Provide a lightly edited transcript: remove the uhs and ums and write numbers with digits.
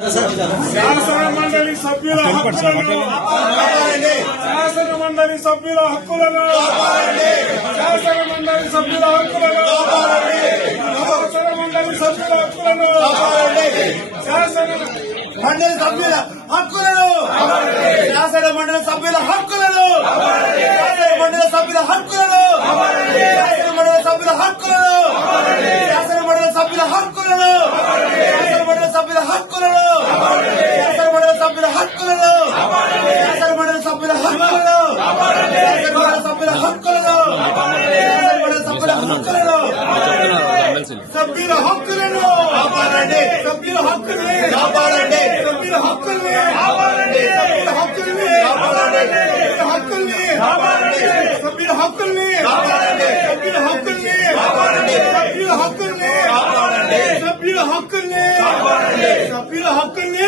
శాసన మండలి సభ్యుల హక్కులను శాసన మండలి సభ్యుల హక్కులను శాసన మండలి సభ్యుల హక్కులను శాసన మండలి సభ్యుల హక్కులను శాసన మండలి సభ్యుల హక్కులను శాసన మండలి సభ్యుల హక్కులను శాసన మండలి సభ్యుల హక్కులను శాసన మండలి సభ్యుల హక్కులను శాసన మండలి సభ్యుల హక్కులను శాసన మండలి సభ్యుల హక్కులను శాసన మండలి సభ్యుల హక్కులను శాసన మండలి సభ్యుల హక్కులను శాసన మండలి సభ్యుల హక్కులను శాసన మండలి సభ్యుల హక్కులను సభ్యుల హక్కులను సభ్యుల హక్కుల్ని సభ్యుల హక్కుల్ని సభ్యుల హక్కుల్ని సభ్యుల హక్కుల్ని సభ్యుల హక్కుల్ని సభ్యుల హక్కుల్ని సభ్యుల హక్కుల్ని సభ్యుల హక్కుల్ని సభ్యుల హక్కుల్ని